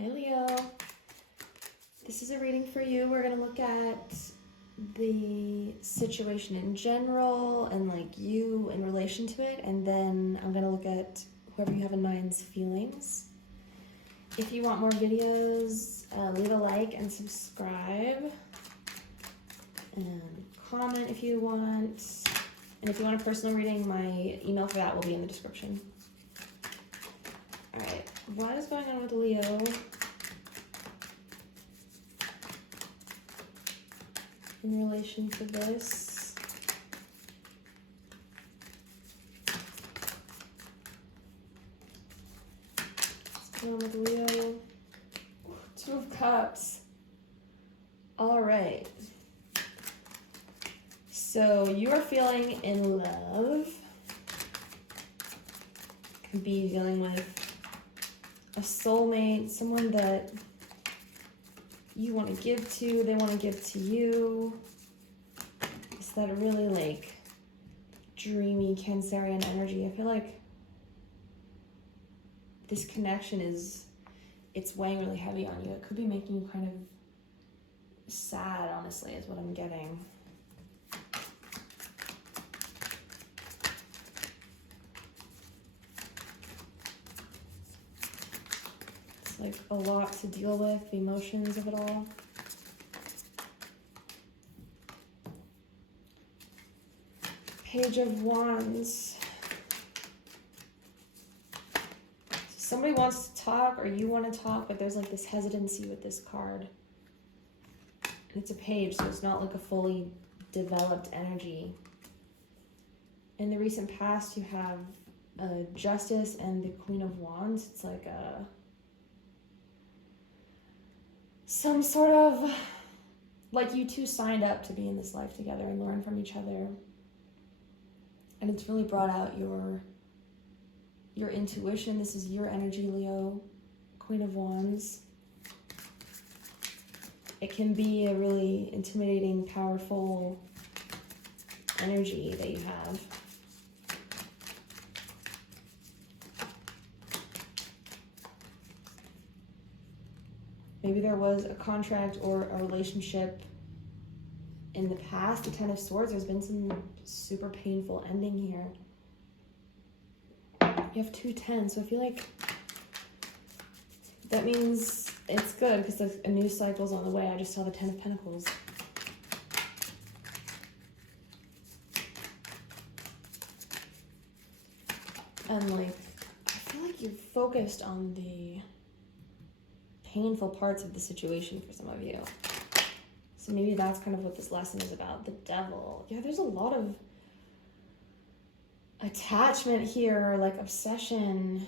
Hi Leo. This is a reading for you. We're going to look at the situation in general and like you in relation to it, and then I'm going to look at whoever you have in mind's feelings. If you want more videos, leave a like and subscribe, and comment if you want. And if you want a personal reading, my email for that will be in the description. Alright, what is going on with Leo in relation to this? What's going on with Leo? Two of Cups. Alright. So you are feeling in love. Could be dealing with a soulmate, someone that you want to give to, they want to give to you. It's that really like dreamy Cancerian energy. I feel like this connection it's weighing really heavy on you. It could be making you kind of sad, honestly, is what I'm getting. Like a lot to deal with, the emotions of it all. Page of Wands. So somebody wants to talk or you want to talk, but there's like this hesitancy with this card. And it's a page, so it's not like a fully developed energy. In the recent past, you have Justice and the Queen of Wands. It's like some sort of, like you two signed up to be in this life together and learn from each other. And it's really brought out your intuition. This is your energy, Leo, Queen of Wands. It can be a really intimidating, powerful energy that you have. Maybe there was a contract or a relationship in the past. The Ten of Swords, there's been some super painful ending here. You have 2 10s, so I feel like that means it's good because a new cycle's on the way. I just saw the 10 of Pentacles. And like, I feel like you're focused on the painful parts of the situation for some of you. So maybe that's kind of what this lesson is about. The Devil. Yeah, there's a lot of attachment here, like obsession.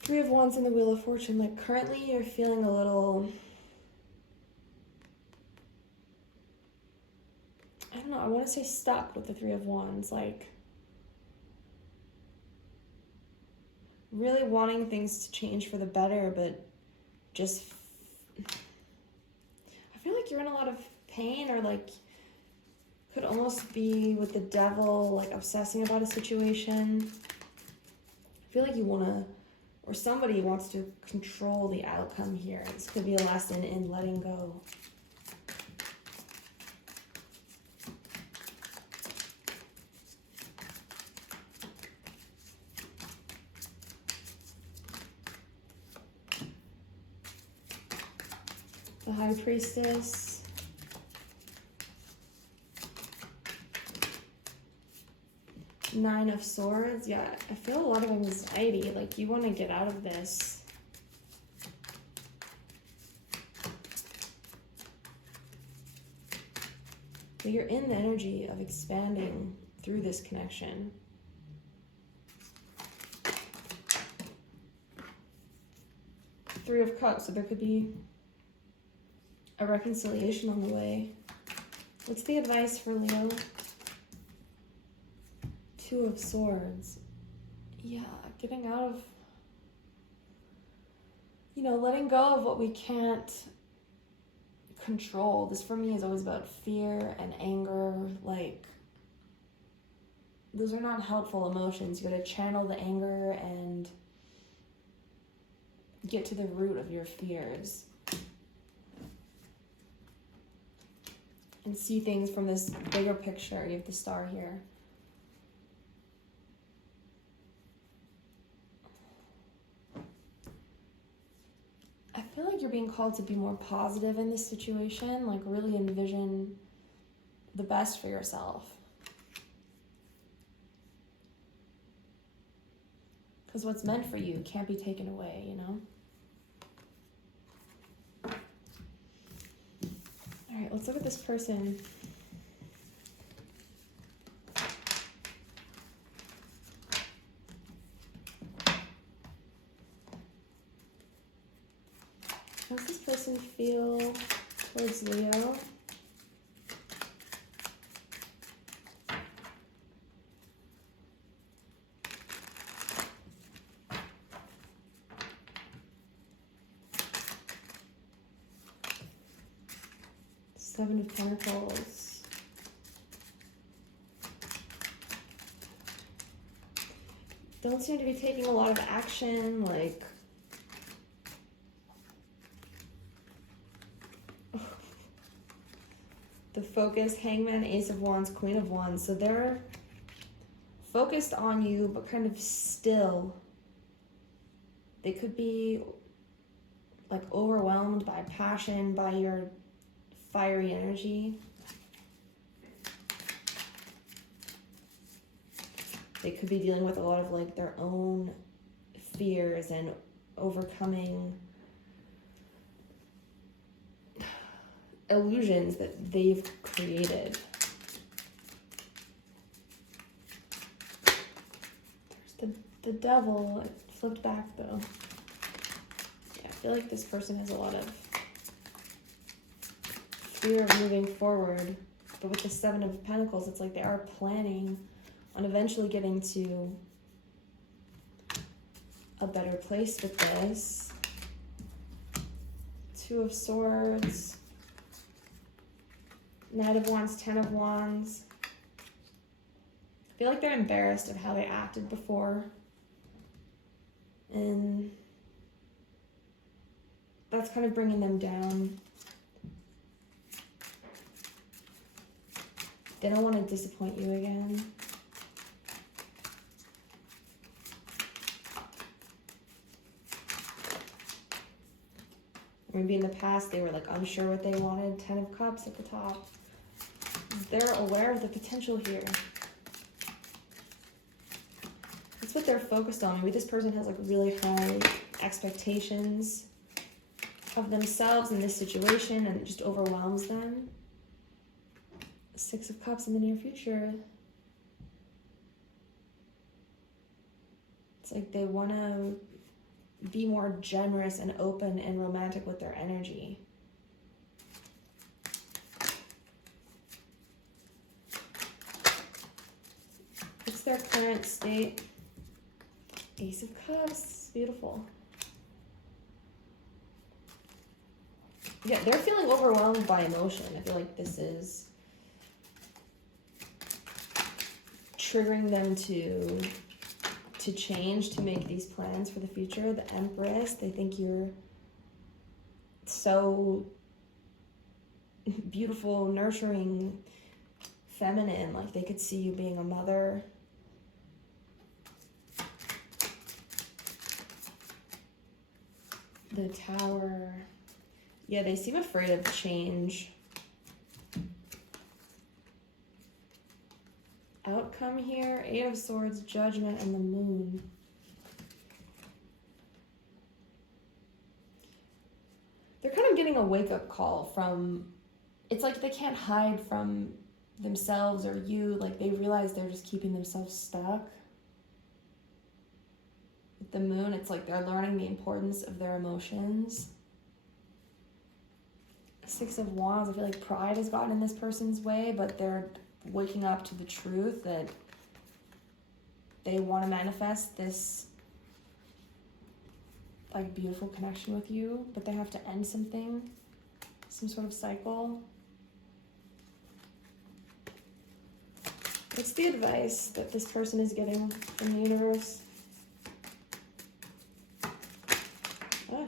Three of Wands in the Wheel of Fortune. Like currently you're feeling a little, I don't know, I want to say stuck with the Three of Wands. Like really wanting things to change for the better, but just, I feel like you're in a lot of pain, or like could almost be with the Devil, like obsessing about a situation. I feel like you want to, or somebody wants to control the outcome here. This could be a lesson in letting go. The High Priestess. Nine of Swords. Yeah, I feel a lot of anxiety. Like you want to get out of this. But you're in the energy of expanding through this connection. Three of Cups. So there could be a reconciliation on the way. What's the advice for Leo? Two of Swords. Yeah, getting out of, letting go of what we can't control. This for me is always about fear and anger. Like, those are not helpful emotions. You gotta channel the anger and get to the root of your fears. And see things from this bigger picture. You have the Star here. I feel like you're being called to be more positive in this situation, like really envision the best for yourself. Because what's meant for you can't be taken away, you know? All right, let's look at this person. How does this person feel towards Leo? Seven of Pentacles. Don't seem to be taking a lot of action, like the focus, Hangman, Ace of Wands, Queen of Wands. So they're focused on you, but kind of still. They could be like overwhelmed by passion, by your fiery energy. They could be dealing with a lot of like their own fears and overcoming illusions that they've created. There's the Devil. It flipped back though. Yeah, I feel like this person has a lot of fear of moving forward, but with the Seven of Pentacles, it's like they are planning on eventually getting to a better place with this. Two of Swords, Knight of Wands, Ten of Wands. I feel like they're embarrassed of how they acted before, and that's kind of bringing them down. They don't want to disappoint you again. Maybe in the past they were like unsure what they wanted. Ten of Cups at the top. They're aware of the potential here. That's what they're focused on. Maybe this person has like really high expectations of themselves in this situation and it just overwhelms them. Six of Cups in the near future. It's like they want to be more generous and open and romantic with their energy. What's their current state? Ace of Cups. Beautiful. Yeah, they're feeling overwhelmed by emotion. I feel like this is triggering them to change, to make these plans for the future. The Empress, they think you're so beautiful, nurturing, feminine, like they could see you being a mother. The Tower. Yeah, they seem afraid of change. Outcome here, Eight of Swords, Judgment, and the Moon. They're kind of getting a wake-up call from, it's like they can't hide from themselves or you, like they realize they're just keeping themselves stuck. With the Moon, it's like they're learning the importance of their emotions. Six of Wands, I feel like pride has gotten in this person's way, but they're waking up to the truth that they want to manifest this like beautiful connection with you, but they have to end something, some sort of cycle. What's the advice that this person is getting from the universe? Ah.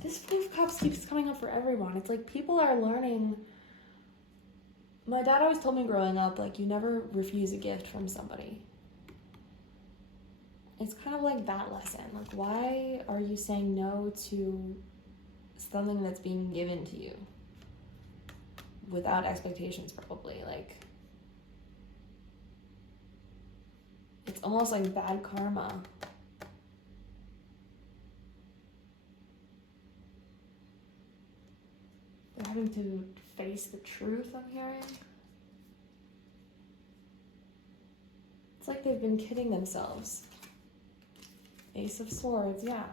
This Four of Cups keeps coming up for everyone. It's like people are learning. My dad always told me growing up, like, you never refuse a gift from somebody. It's kind of like that lesson. Like, why are you saying no to something that's being given to you? Without expectations, probably. Like, it's almost like bad karma. They're having to face the truth, I'm hearing. It's like they've been kidding themselves. Ace of Swords, yeah.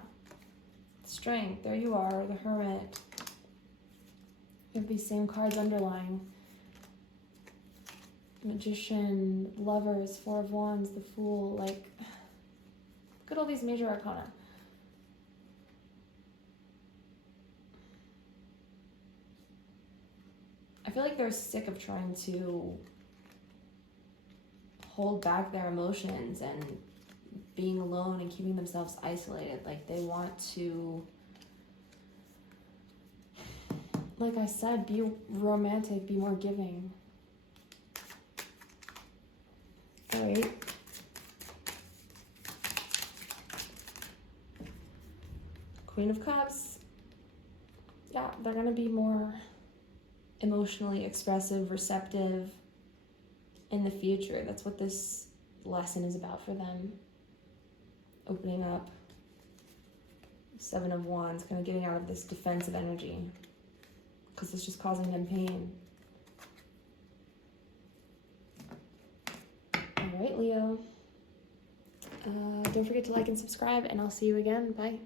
Strength, there you are, the Hermit. You have these same cards underlying. Magician, Lovers, Four of Wands, the Fool, like, look at all these major arcana. I feel like they're sick of trying to hold back their emotions and being alone and keeping themselves isolated. Like, they want to, like I said, be romantic, be more giving. All right. Queen of Cups. Yeah, they're gonna be more emotionally expressive, receptive in the future. That's what this lesson is about for them. Opening up. Seven of Wands, kind of getting out of this defensive energy because it's just causing them pain. All right, Leo. Don't forget to like and subscribe, and I'll see you again. Bye.